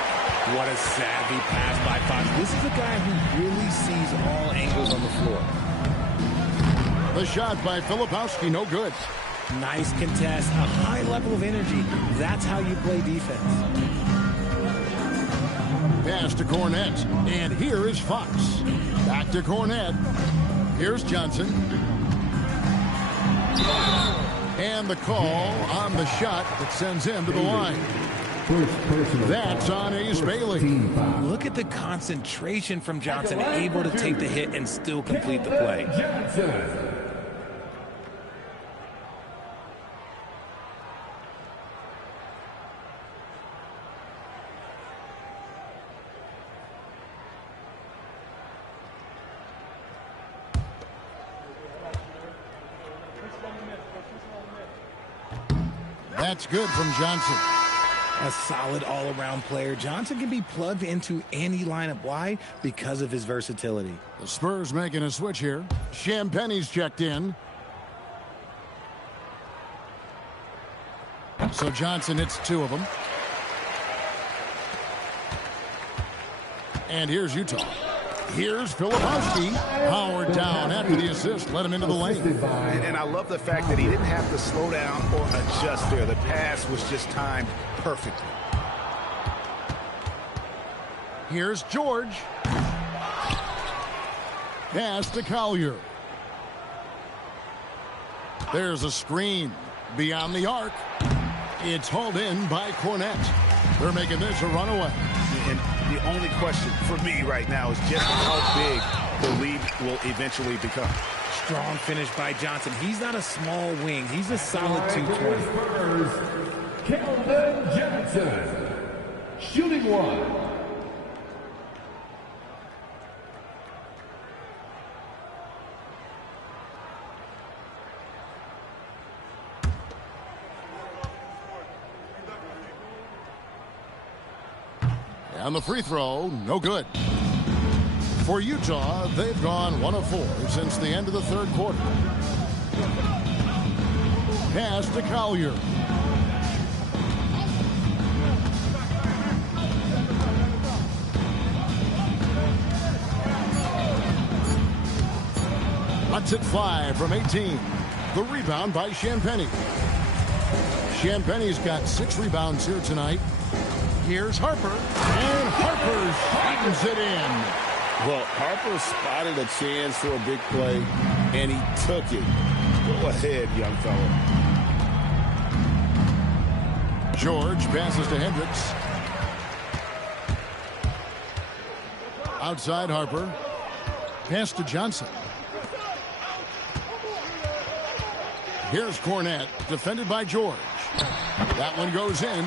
What a savvy pass by Fox. This is a guy who really sees all angles on the floor. The shot by Filipowski, no good. Nice contest, a high level of energy. That's how you play defense. Pass to Cornette, and here is Fox. Back to Cornette. Here's Johnson. And the call on the shot that sends him to the line. That's on Ace Bailey. Look at the concentration from Johnson, able to take the hit and still complete the play. That's good from Johnson. A solid all-around player. Johnson can be plugged into any lineup. Why? Because of his versatility. The Spurs making a switch here. Champagne's checked in. So Johnson hits two of them. And here's Utah. Here's Filipowski. Howard down after the assist. Let him into the lane. And I love the fact that he didn't have to slow down or adjust there. The pass was just timed perfectly. Here's George. Pass to Collier. There's a screen beyond the arc. It's hauled in by Cornette. They're making this a runaway. And the only question for me right now is just how big the lead will eventually become. Strong finish by Johnson. He's not a small wing. He's a solid 220. Keldon Johnson, shooting one. And the free throw, no good. For Utah, they've gone 1 of 4 since the end of the third quarter. Pass to Collier. Lets it fly from 18. The rebound by Champagnie. Champagnie's got 6 rebounds here tonight. Here's Harper, and Harper shines it in. Well, Harper spotted a chance for a big play, and he took it. Go ahead, young fella. George passes to Hendricks. Outside Harper. Pass to Johnson. Here's Cornette, defended by George. That one goes in.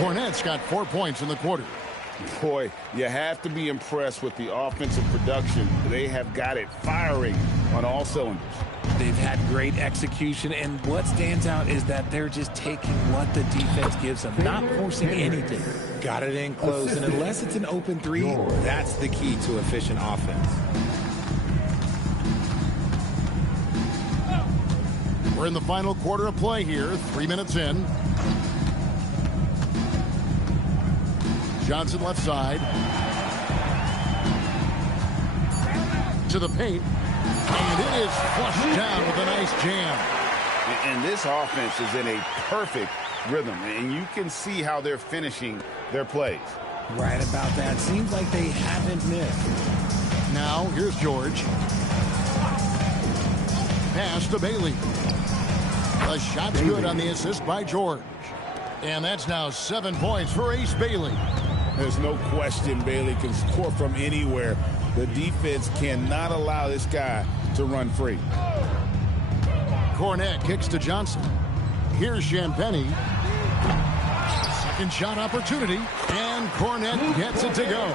Cornette's got 4 points in the quarter. Boy, you have to be impressed with the offensive production. They have got it firing on all cylinders. They've had great execution, and what stands out is that they're just taking what the defense gives them, not forcing anything. Got it in close, and unless it's an open three, that's the key to efficient offense. We're in the final quarter of play here, 3 minutes in. Johnson left side. To the paint. And it is flushed down with a nice jam. And this offense is in a perfect rhythm. And you can see how they're finishing their plays. Right about that. Seems like they haven't missed. Now, here's George. Pass to Bailey. The shot's good on the assist by George. And that's now 7 points for Ace Bailey. There's no question Bailey can score from anywhere. The defense cannot allow this guy to run free. Cornette kicks to Johnson. Here's Champagny. Second shot opportunity. And Cornette gets it to go.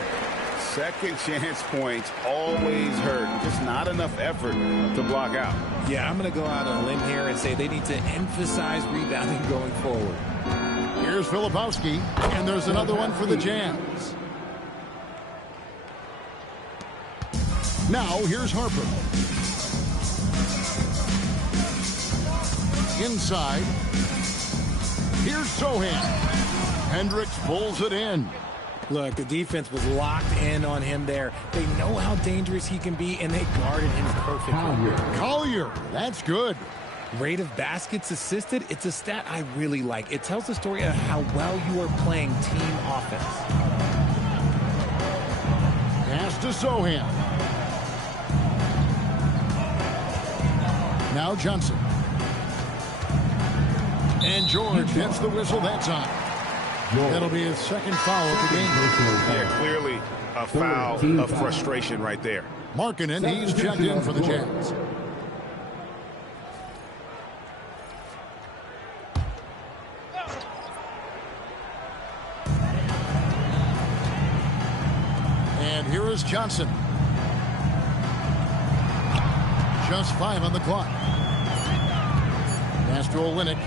Second chance points always hurt. Just not enough effort to block out. Yeah, I'm going to go out on a limb here and say they need to emphasize rebounding going forward. Here's Filipowski, and there's another one for the Jazz. Now, here's Harper. Inside. Here's Sohan. Hendricks pulls it in. Look, the defense was locked in on him there. They know how dangerous he can be, and they guarded him perfectly. Collier, that's good. Rate of baskets assisted, it's a stat I really like. It tells the story of how well you are playing team offense. Pass to Sohan. Now Johnson. And George gets the whistle that time. That'll be his second foul of the game. Yeah, clearly a foul of frustration right there. Markkanen, he's checked in for the Jazz. And here is Johnson. Just 5 on the clock. Pass to Olynyk.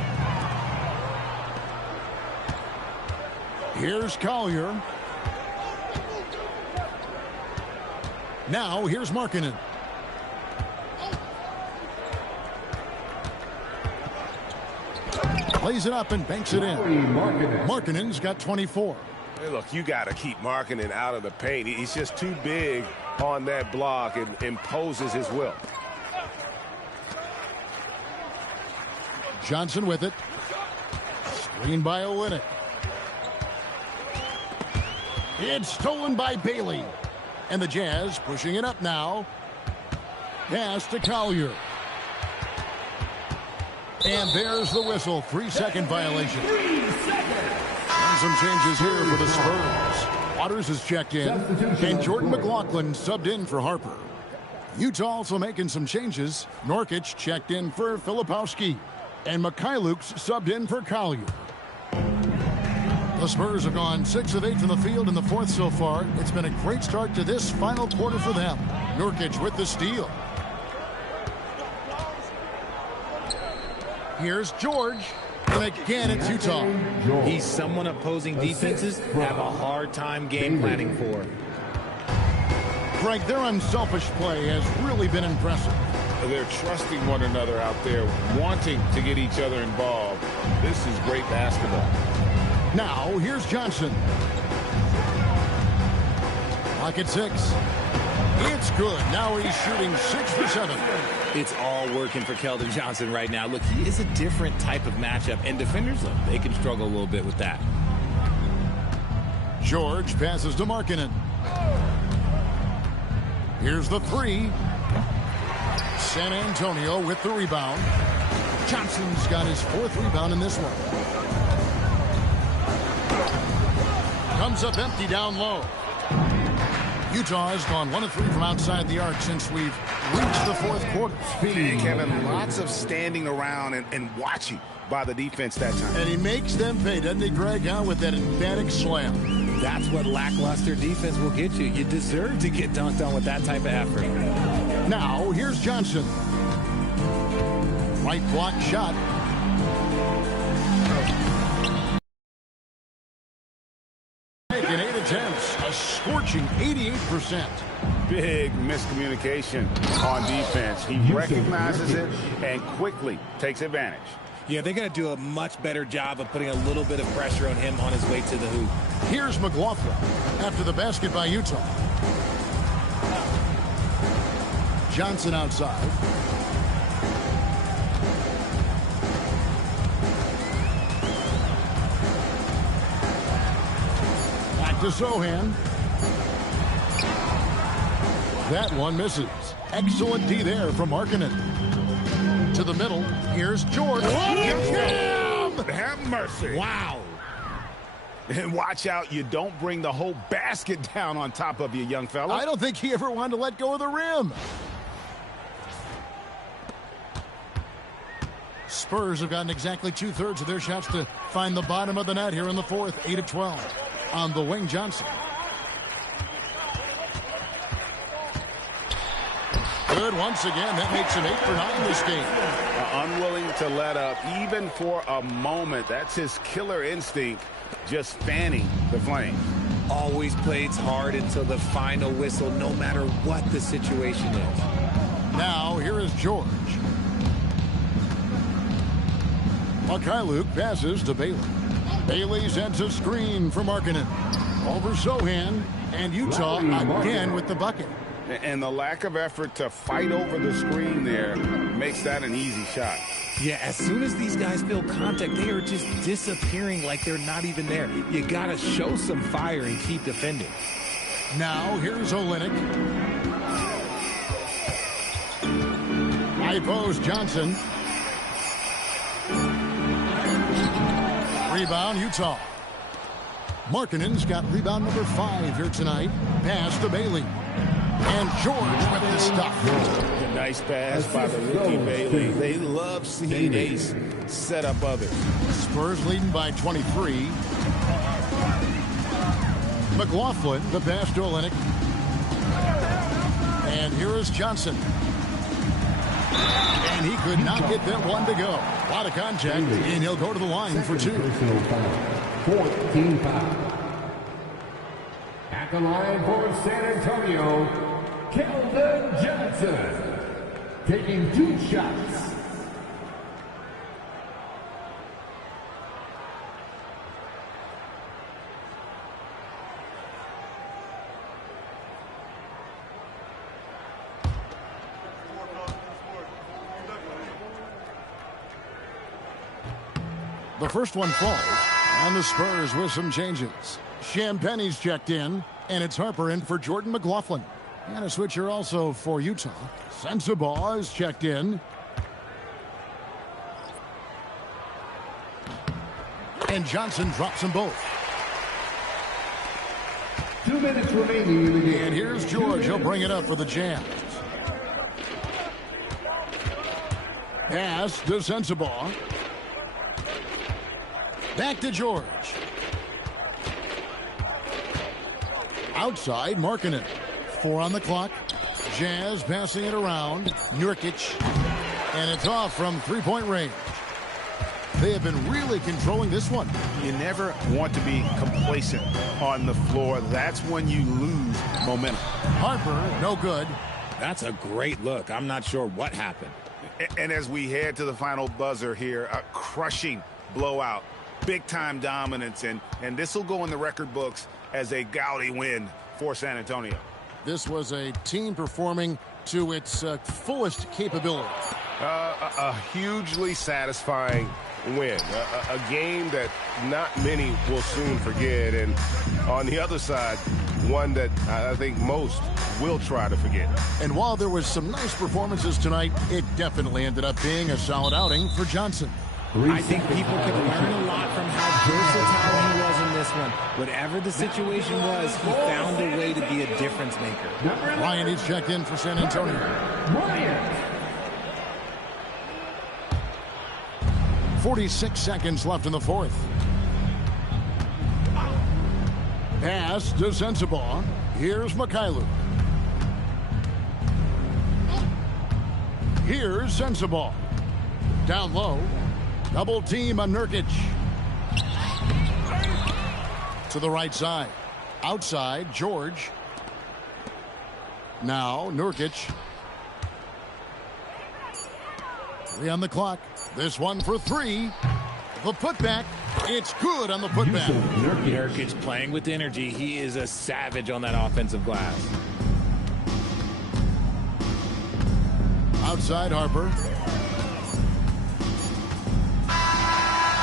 Here's Collier. Now, here's Markkanen. Plays it up and banks it in. Markkanen's got 24. Hey, look, you got to keep Markkanen out of the paint. He's just too big on that block and imposes his will. Johnson with it. Screen by Olynyk. It's stolen by Bailey. And the Jazz pushing it up now. Pass to Collier. And there's the whistle. 3-second violation. And some changes here for the Spurs. Waters is checked in. And Jordan McLaughlin subbed in for Harper. Utah also making some changes. Nurkic checked in for Filipowski. And Mikhailuk's subbed in for Collier. The Spurs have gone 6 of 8 from the field in the fourth so far. It's been a great start to this final quarter for them. Nurkic with the steal. Here's George. And again, it's Utah. He's someone opposing defenses have a hard time game planning for. Greg, their unselfish play has really been impressive. They're trusting one another out there, wanting to get each other involved. This is great basketball. Now, here's Johnson. Clock at 6. It's good. Now he's shooting 6 for 7. It's all working for Keldon Johnson right now. Look, he is a different type of matchup, and defenders, look, they can struggle a little bit with that. George passes to Markkanen. Here's the 3. San Antonio with the rebound. Johnson's got his 4th rebound in this one. Comes up empty down low. Utah has gone 1 of 3 from outside the arc since we've reached the fourth quarter. Kevin, lots of standing around and watching. by the defense that time. And he makes them pay, doesn't he, Greg, with that emphatic slam. That's what lackluster defense will get you. You deserve to get dunked on with that type of effort. Now, here's Johnson. Right block shot. In 8 attempts, a scorching 88%. Big miscommunication on defense. He recognizes it and quickly takes advantage. Yeah, they're going to do a much better job of putting a little bit of pressure on him on his way to the hoop. Here's McLaughlin after the basket by Utah. Johnson outside. Back to Sohan. That one misses. Excellent D there from Markkanen. To the middle. Here's George. Have mercy. Wow. And watch out, you don't bring the whole basket down on top of you, young fella. I don't think he ever wanted to let go of the rim. Spurs have gotten exactly 2/3 of their shots to find the bottom of the net here in the fourth. 8 of 12 on the wing. Johnson. Good once again. That makes him 8 for 9 this game. Unwilling to let up even for a moment. That's his killer instinct, just fanning the flame. Always plays hard until the final whistle, no matter what the situation is. Now, here is George. Luke passes to Bailey. Bailey sends a screen for Markkanen. Over Sohan, and Utah again with the bucket. And the lack of effort to fight over the screen there makes that an easy shot. Yeah, as soon as these guys feel contact, they are just disappearing like they're not even there. You got to show some fire and keep defending. Now, here's Olynyk. High post, Johnson. Rebound, Utah. Markkanen's got rebound number 5 here tonight. Pass to Bailey. And George with the stuff. A nice pass by the rookie Bailey. They love seeing Ace set up others. Spurs leading by 23. McLaughlin, the pass to Olynyk. And here is Johnson. And he could not get that one to go. A lot of contact, and he'll go to the line for 2. 14 foul. At the line for San Antonio, Keldon Johnson, taking 2 shots. The first one falls, and the Spurs with some changes. Champagne's checked in, and it's Harper in for Jordan McLaughlin. And a switcher also for Utah. Sensabaugh is checked in. And Johnson drops them both. 2 minutes remaining in the game. And here's George. He'll bring it up for the Jazz. Pass to Sensabaugh. Back to George. Outside, Markkanen. 4 on the clock. Jazz passing it around. Nurkic. And it's off from 3-point range. They have been really controlling this one. You never want to be complacent on the floor. That's when you lose momentum. Harper, no good. That's a great look. I'm not sure what happened. And as we head to the final buzzer here, a crushing blowout. Big-time dominance, and this will go in the record books as a gaudy win for San Antonio. This was a team performing to its fullest capability. A hugely satisfying win. A game that not many will soon forget, and on the other side, one that I think most will try to forget. And while there was some nice performances tonight, it definitely ended up being a solid outing for Johnson. I think people could learn a lot from how versatile he was in this one. Whatever the situation was, he found a way to be a difference maker. Ryan is checked in for San Antonio. 46 seconds left in the fourth. Pass to Sensabaugh. Here's Mikhailuk. Here's Sensabaugh. Down low. Double team on Nurkic. To the right side. Outside, George. Now, Nurkic. 3 on the clock. This one for 3. The putback. It's good on the putback. Nurkic playing with energy. He is a savage on that offensive glass. Outside, Harper.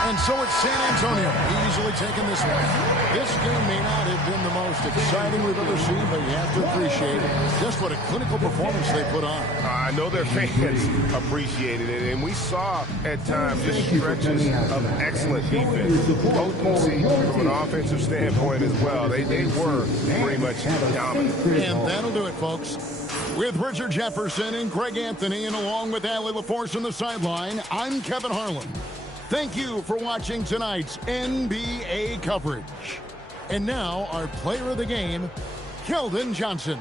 And so it's San Antonio easily taking this one. This game may not have been the most exciting we've ever seen, but you have to appreciate just what a clinical performance they put on. I know their fans appreciated it, and we saw at times just stretches of excellent defense. Potency from an offensive standpoint as well. They were pretty much dominant. And that'll do it, folks. With Richard Jefferson and Greg Anthony, and along with Allie LaForce on the sideline, I'm Kevin Harlan. Thank you for watching tonight's NBA coverage. And now, our player of the game, Keldon Johnson.